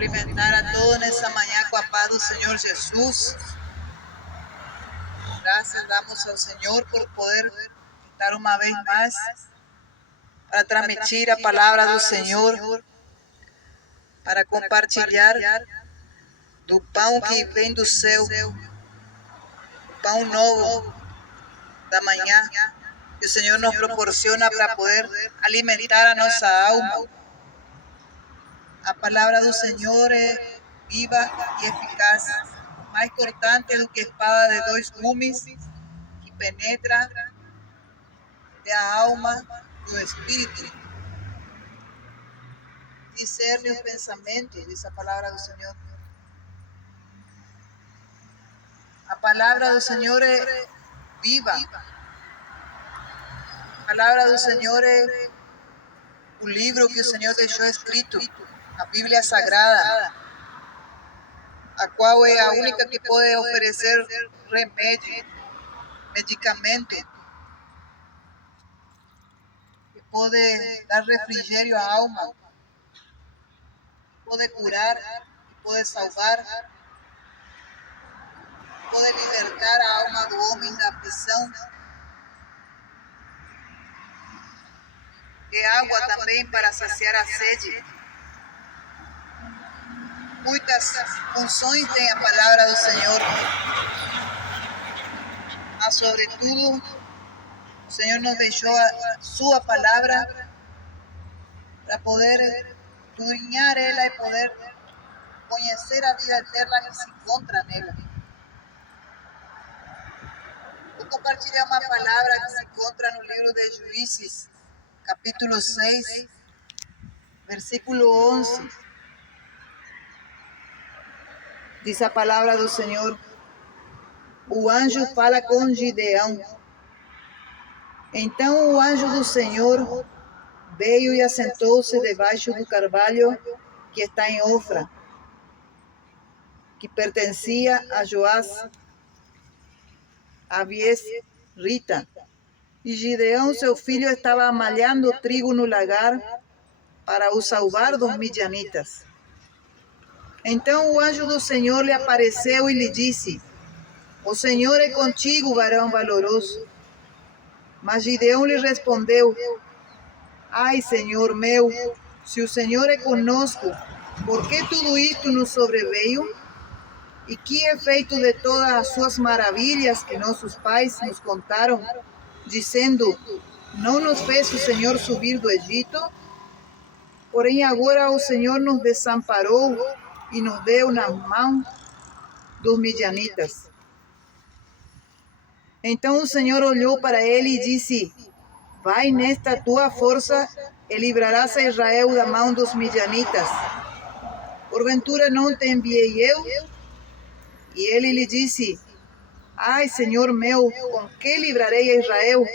cumprimentar a todos nessa manhã com a paz do Senhor Jesus. Graças damos ao Senhor por poder estar uma vez mais para transmitir a palavra do Senhor, para compartilhar do pão que vem do céu, pão novo da manhã, que o Senhor nos proporciona para poder alimentar a nossa alma. A palavra do Senhor é viva e eficaz, mais cortante do que espada de dois gumes, que penetra a alma e o espírito, discerne os pensamentos, diz a palavra do Senhor. A palavra do Senhor é viva. A palavra do Senhor é o livro que o Senhor deixou escrito, a Bíblia Sagrada, a qual é a única que pode oferecer remédio, medicamento, que pode dar refrigério à alma, pode curar, pode salvar, pode libertar a alma do homem da prisão. É água também para saciar a sede. Muitas funções tem a palavra do Senhor, mas sobretudo o Senhor nos deixou a sua palavra para poder escudriñar ela e poder conhecer a vida eterna que se encontra nela. Vou compartilhar uma palavra que se encontra no livro de Juízes, capítulo 6, versículo 11. Diz a palavra do Senhor: o anjo fala com Gideão. Então o anjo do Senhor veio e assentou-se debaixo do carvalho que está em Ofra, que pertencia a Joás, Abiesrita. E Gideão, seu filho, estava malhando trigo no lagar para o salvar dos midianitas. Então o anjo do Senhor lhe apareceu e lhe disse: o Senhor é contigo, varão valoroso. Mas Gideão lhe respondeu: ai, Senhor meu, se o Senhor é conosco, por que tudo isto nos sobreveio? E que é feito de todas as suas maravilhas que nossos pais nos contaram, dizendo: não nos fez o Senhor subir do Egito? Porém agora o Senhor nos desamparou e nos deu nas mãos dos midianitas. Então o Senhor olhou para ele e disse: vai nesta tua força e livrarás a Israel da mão dos midianitas. Porventura não te enviei eu? E ele lhe disse: ai, Senhor meu, com que livrarei a Israel?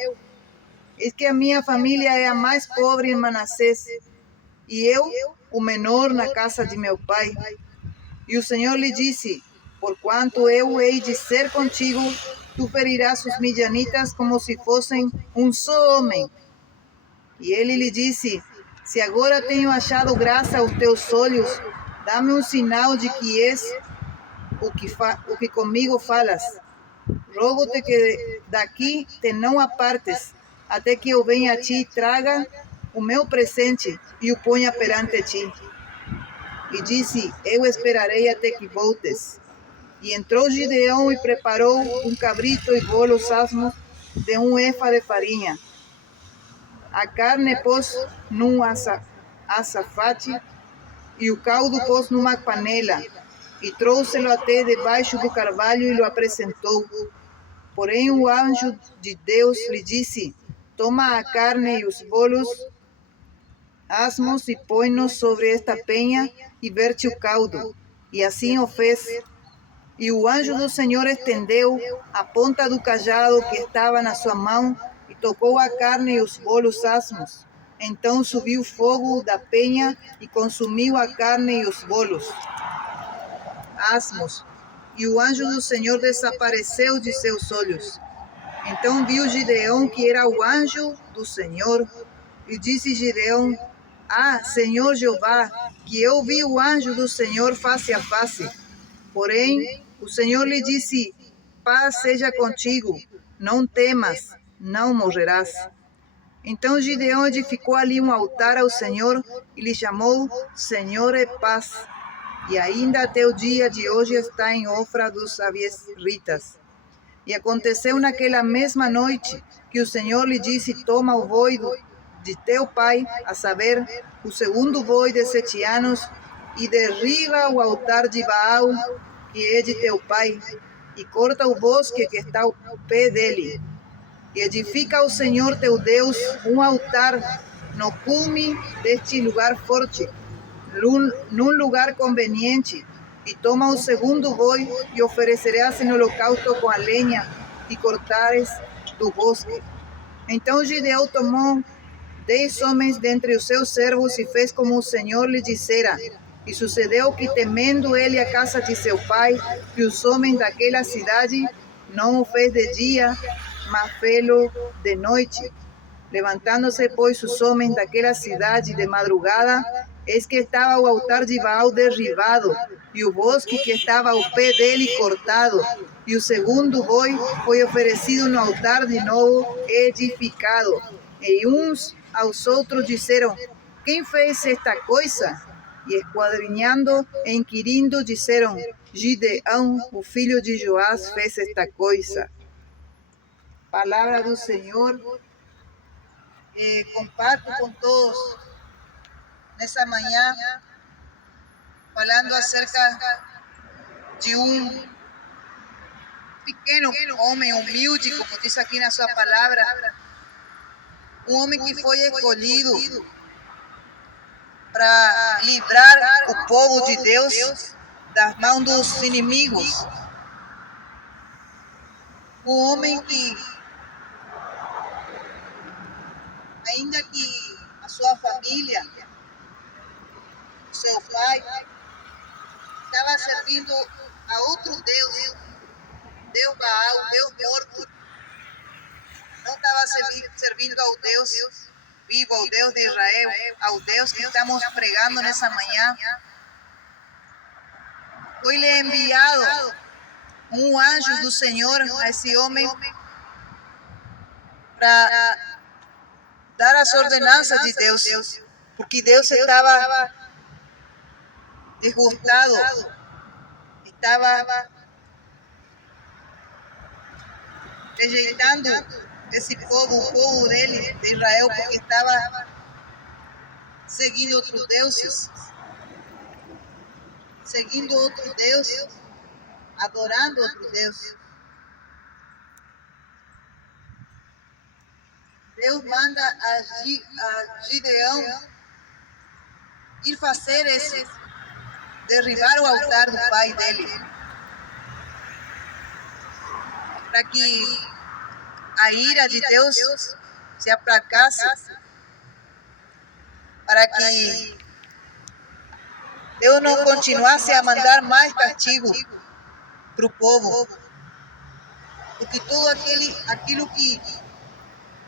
Eis que a minha família é a mais pobre em Manassés, e eu, o menor na casa de meu pai. E o Senhor lhe disse: porquanto eu hei de ser contigo, tu ferirás os midianitas como se fossem um só homem. E ele lhe disse: se agora tenho achado graça aos teus olhos, dá-me um sinal de que és o que comigo falas. Rogo-te que daqui te não apartes, até que eu venha a ti e traga o meu presente e o ponha perante ti. E disse: eu esperarei até que voltes. E entrou Gideão e preparou um cabrito e bolos asmos de um efa de farinha. A carne pôs num açafate e o caldo pôs numa panela, e trouxe-lo até debaixo do carvalho e o apresentou. Porém o anjo de Deus lhe disse: toma a carne e os bolos asmos e põe-nos sobre esta penha e verte o caldo. E assim o fez. E o anjo do Senhor estendeu a ponta do cajado que estava na sua mão e tocou a carne e os bolos asmos. Então subiu fogo da penha e consumiu a carne e os bolos asmos. E o anjo do Senhor desapareceu de seus olhos. Então viu Gideão que era o anjo do Senhor. E disse Gideão: Ah, Senhor Jeová, que eu vi o anjo do Senhor face a face. Porém, o Senhor lhe disse: paz seja contigo, não temas, não morrerás. Então Gideão edificou ali um altar ao Senhor e lhe chamou Senhor é paz. E ainda até o dia de hoje está em Ofra dos Abiezritas. E aconteceu naquela mesma noite que o Senhor lhe disse: toma o boi de teu pai, a saber, o segundo boi de 7 anos, e derriba o altar de Baal, que é de teu pai, e corta o bosque que está ao pé dele. E edifica ao Senhor teu Deus um altar no cume deste lugar forte, num lugar conveniente, e toma o segundo boi e oferecerás em holocausto com a lenha que cortares do bosque. Então Gideão tomou 10 homens dentre os seus servos e fez como o Senhor lhe dissera. E sucedeu que, temendo ele a casa de seu pai e os homens daquela cidade, não o fez de dia, mas fê-lo de noite. Levantando-se, pois, os homens daquela cidade de madrugada, eis que estava o altar de Baal derribado, e o bosque que estava ao pé dele cortado, e o segundo boi foi oferecido no altar de novo edificado. E uns aos outros disseram: quem fez esta coisa? E esquadrinhando e inquirindo, disseram: Gideão, o filho de Joás, fez esta coisa. Palavra do Senhor. Comparto com todos nessa manhã, falando acerca de um pequeno homem humilde, como diz aqui na sua palavra, um homem que foi escolhido para livrar o povo de Deus das mãos dos inimigos. Um homem que, ainda que a sua família, o seu pai, estava servindo a outro Deus, Deus Baal, Deus morto, não estava servindo ao Deus vivo, ao Deus de Israel, ao Deus que estamos pregando nessa manhã. Foi-lhe enviado um anjo do Senhor a esse homem para dar as ordenanças de Deus, porque Deus estava desgostado, estava rejeitando esse povo, o povo dele, de Israel, porque estava seguindo outros deuses, adorando outro Deus. Deus manda a Gideão ir fazer esse, derribar o altar do pai dele, para que a ira de Deus se aplacasse, para que Deus não continuasse a mandar mais castigo para o povo, porque tudo aquilo que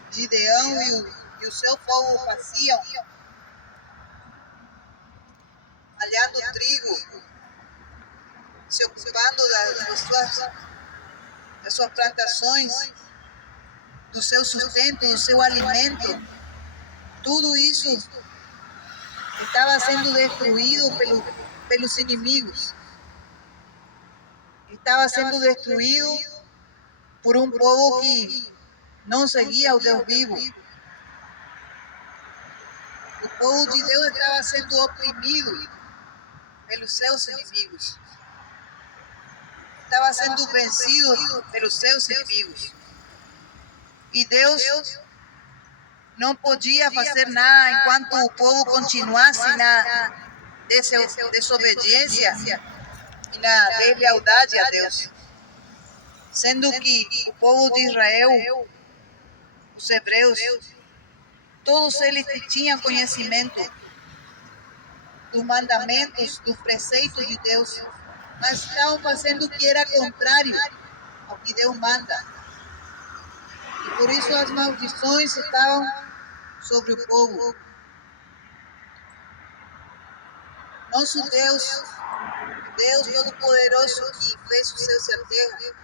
Gideão e o seu povo faziam, malhando trigo, se ocupando das suas plantações, do seu sustento, do seu alimento, tudo isso estava sendo destruído pelos inimigos. Estava sendo destruído por um povo que não seguia o Deus vivo. O povo de Deus estava sendo oprimido pelos seus inimigos. Estava sendo vencido pelos seus inimigos. E Deus não podia fazer nada enquanto o povo continuasse na desobediência e na deslealdade a Deus. Sendo que o povo de Israel, os hebreus, todos eles tinham conhecimento dos mandamentos, dos preceitos de Deus, mas estavam fazendo o que era contrário ao que Deus manda. E por isso as maldições estavam sobre o povo. nosso Deus, Deus Todo-Poderoso que fez o céu e a terra,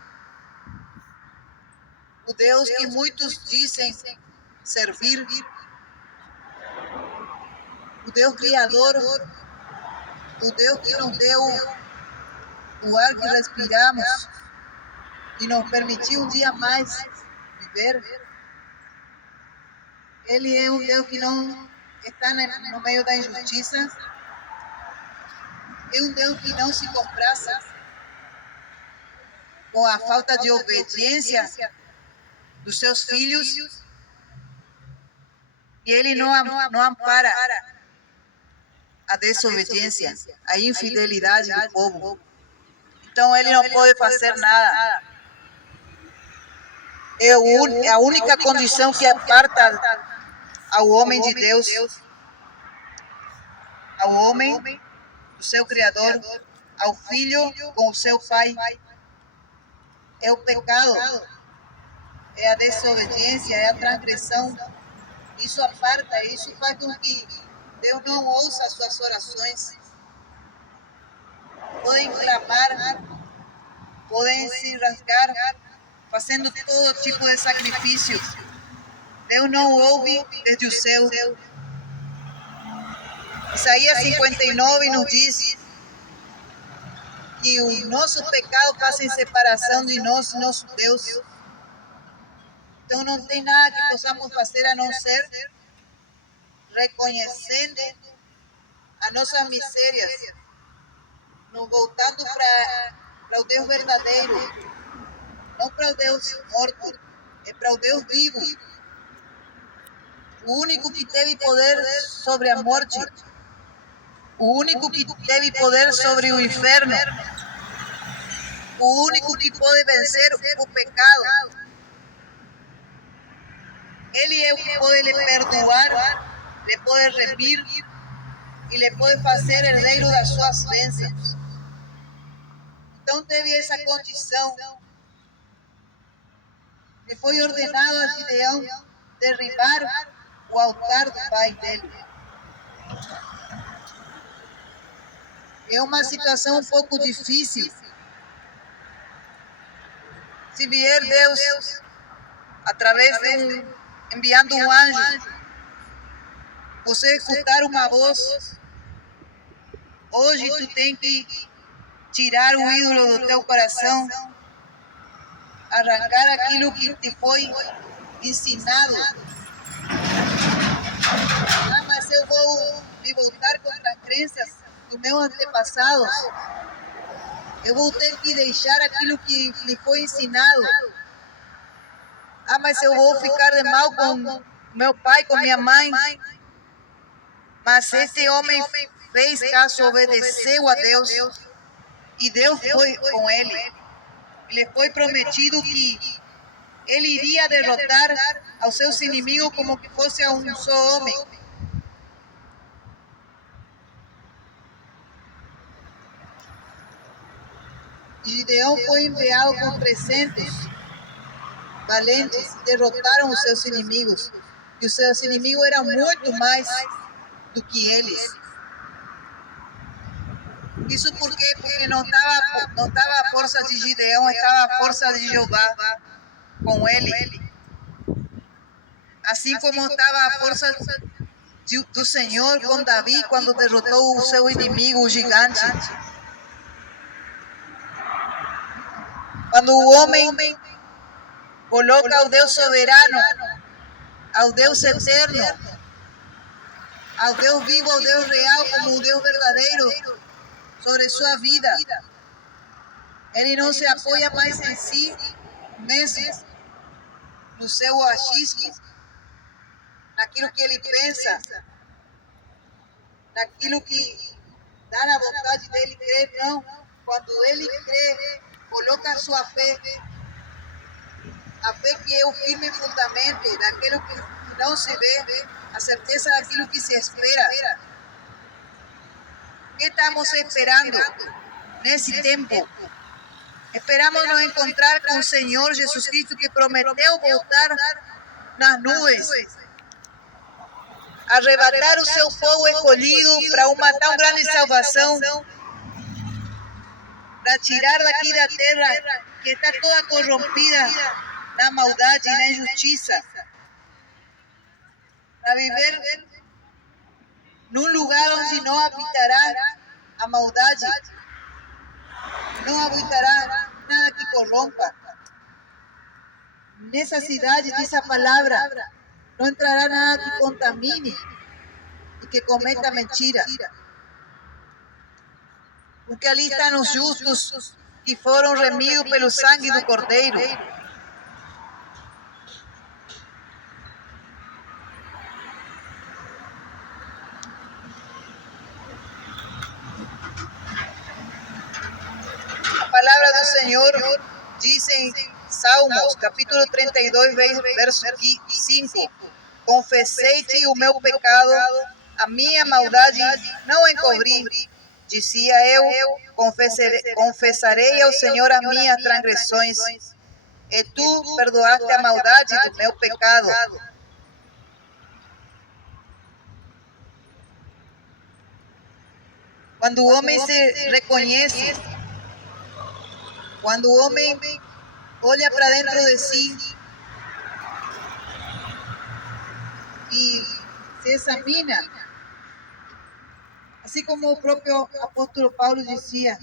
o Deus que muitos dizem servir, o Deus Criador, o Deus que nos deu o ar que respiramos e nos permitiu um dia mais viver. Ele é um Deus que não está no meio da injustiça, é um Deus que não se compraça com a falta de obediência dos seus filhos, e ele não ampara a desobediência, a infidelidade do povo. Então ele não pode fazer nada. É a única condição que aparta ao homem de Deus, ao homem do seu Criador, ao filho com o seu pai. É o pecado, é a desobediência, é a transgressão. Isso aparta, isso faz com que Deus não ouça as suas orações. Podem clamar, podem se rasgar, fazendo todo tipo de sacrifício. Deus não ouve desde o céu. Isaías 59 nos diz que o nosso pecado faz separação de nós e nosso Deus. Então não tem nada que possamos fazer a não ser reconhecendo as nossas misérias, nos voltando para o Deus verdadeiro, não para o Deus morto, é para o Deus vivo, o único que teve poder sobre a morte, o único que teve poder sobre o inferno, o único que pode vencer o pecado. Ele é o que pode lhe perdoar, lhe pode remir e lhe pode fazer herdeiro das suas bênçãos. Então teve essa condição. E foi ordenado a Gideão derribar o altar do pai dele. É uma situação um pouco difícil. Se vier Deus através enviando um anjo, você escutar uma voz, hoje tu tem que tirar o ídolo do teu coração, arrancar aquilo que te foi ensinado. Ah, mas eu vou me voltar contra as crenças dos meus antepassados. Eu vou ter que deixar aquilo que lhe foi ensinado. Ah, mas eu vou ficar de mal com meu pai, com minha mãe. Mas este homem fez caso, obedeceu a Deus. E Deus foi com ele. Lhe foi prometido que ele iria derrotar aos seus inimigos como que fosse a um só homem. Gideão foi enviado com 300 valentes, derrotaram os seus inimigos. E os seus inimigos eram muito mais do que eles. Isso por quê? Porque não estava a força de Gideão, estava a força de Jeová com ele. Assim como estava a força do Senhor com Davi quando derrotou o seu inimigo, o gigante. Quando o homem coloca ao Deus soberano, ao Deus eterno, ao Deus vivo, ao Deus real, como o Deus verdadeiro sobre sua vida, ele não se apoia mais em si mesmo, no seu achismo, naquilo que ele pensa, naquilo que dá na vontade dele crer, não. Quando ele crê, coloca a sua fé, a fé que é o firme fundamento daquilo que não se vê, a certeza daquilo que se espera. O que estamos esperando nesse tempo? Esperamos nos encontrar com o Senhor Jesus Cristo, que prometeu voltar nas nuvens. arrebatar o seu povo escolhido para uma tão grande salvação, para tirar daqui da terra que está toda corrompida na maldade e na injustiça, para viver num lugar onde não habitará a maldade, não habitará nada que corrompa. Nessa cidade, diz a palavra, não entrará nada que contamine e que cometa mentira. Porque ali estão os justos que foram remidos pelo sangue do Cordeiro. A palavra do Senhor diz em Salmos, capítulo 32, verso 5. Confessei-te o meu pecado, a minha maldade não encobri. Dizia eu, confessarei ao Senhor as minhas transgressões, e tu perdoaste a maldade do meu pecado. Quando o homem se reconhece, quando o homem olha para dentro de si e se examina, assim como o próprio apóstolo Paulo dizia,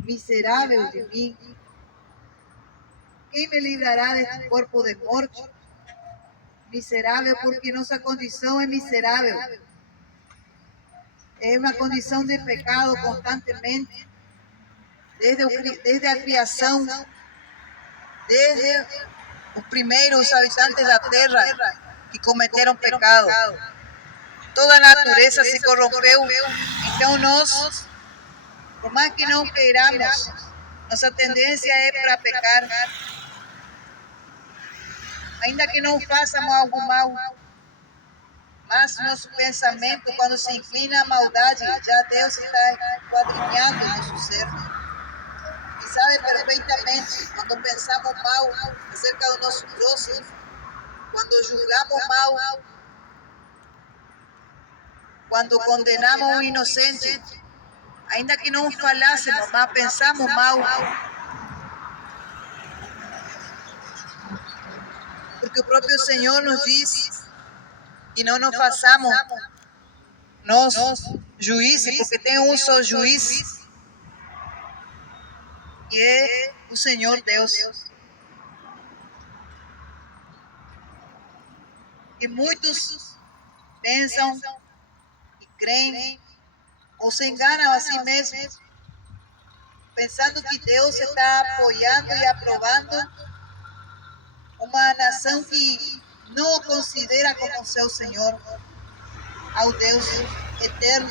miserável de mim, quem me livrará deste corpo de morte? Miserável porque nossa condição é miserável. É uma condição de pecado constantemente, desde a criação, desde os primeiros habitantes da terra que cometeram pecado. Toda a natureza se corrompeu, então nós, por mais que não queiramos, nossa tendência é para pecar. Ainda que não façamos algo mal, mas nosso pensamento, quando se inclina à maldade, já Deus está esquadrinhando nosso ser. E sabe perfeitamente, quando pensamos mal acerca do nosso próximo, quando julgamos mal, quando condenamos um inocente, ainda que não falássemos, mas pensamos mal, porque o próprio Senhor nos diz que não nos façamos nós juízes, porque tem um só juiz, que é o Senhor Deus. E muitos pensam e creem ou se enganam a si mesmos, pensando que Deus está apoiando e aprovando uma nação que não o considera como seu Senhor, ao Deus eterno,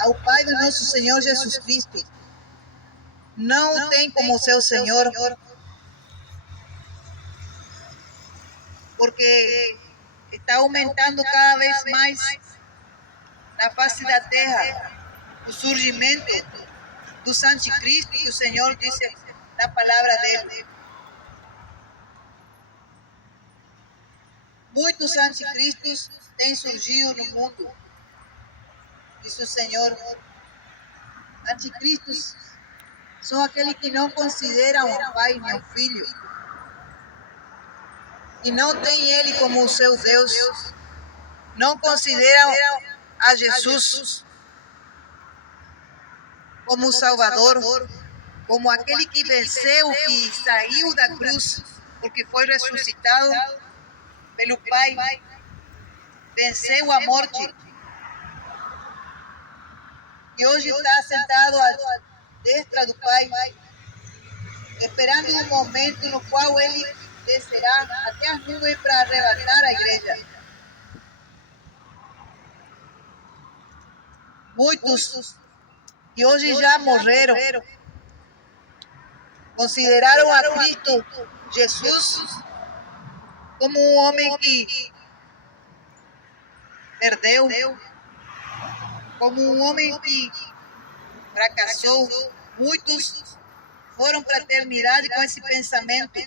ao Pai do nosso Senhor Jesus Cristo. Não tem como seu Senhor, porque está aumentando cada vez mais na face da terra o surgimento dos anticristos, que o Senhor disse na palavra dele. Muitos anticristos têm surgido no mundo, diz o Senhor. Anticristos são aqueles que não consideram o Pai nem o Filho, e não têm Ele como o seu Deus, não consideram a Jesus como o Salvador, como aquele que venceu, que saiu da cruz, porque foi ressuscitado pelo Pai, venceu a morte, e hoje está sentado à destra do Pai, esperando um momento no qual Ele descerá até as nuvens para arrebatar a igreja. Muitos que hoje já morreram consideraram a Cristo Jesus como um homem que perdeu, como um homem que fracassou. Muitos foram para a eternidade com esse pensamento.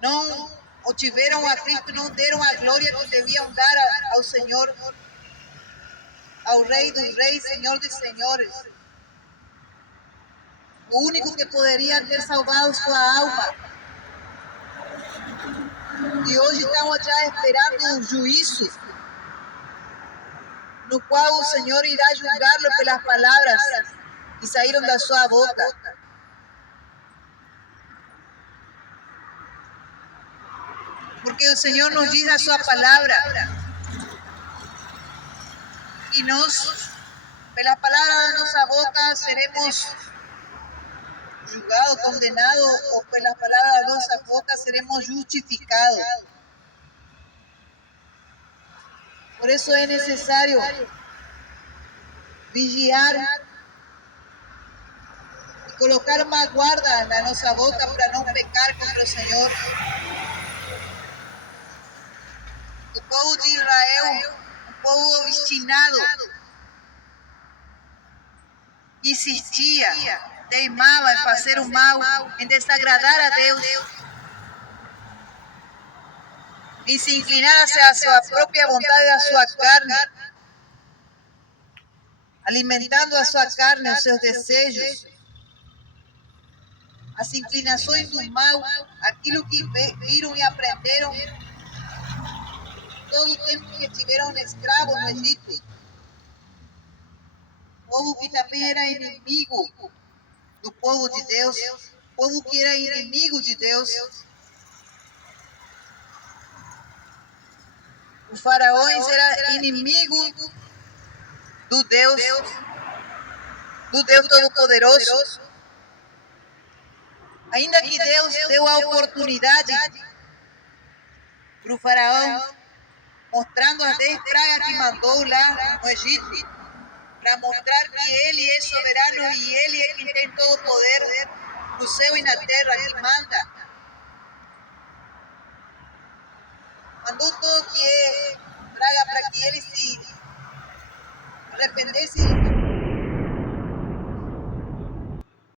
Não ou tiveram a Cristo, não deram a glória que deviam dar ao Senhor, ao Rei dos Reis, Senhor dos Senhores, o único que poderia ter salvado sua alma. E hoje estamos já esperando um juízo, no qual o Senhor irá julgá-lo pelas palavras que saíram da sua boca. Porque o Senhor nos diz a sua palavra, e nós, pelas palavras da nossa boca, seremos julgados, condenados, ou pelas palavras da nossa boca seremos justificados. Por isso é necessário vigiar e colocar uma guarda na nossa boca para não pecar contra o Senhor. O povo de Israel, um povo obstinado, insistia, teimava em fazer o mal, em desagradar a Deus, em se inclinar hacia a sua própria vontade, a sua carne, alimentando a sua carne, os seus desejos, as inclinações do mal, aquilo que viram e aprenderam todo o tempo que estiveram escravos no Egito. Povo que também era inimigo do povo de Deus, povo que era inimigo de Deus. Os faraós eram inimigos do Deus Todo-Poderoso. Ainda que Deus deu a oportunidade para o faraó, mostrando as 10 pragas que mandou lá no Egito, para mostrar que Ele é soberano e Ele é quem tem todo o poder no céu e na terra, que manda.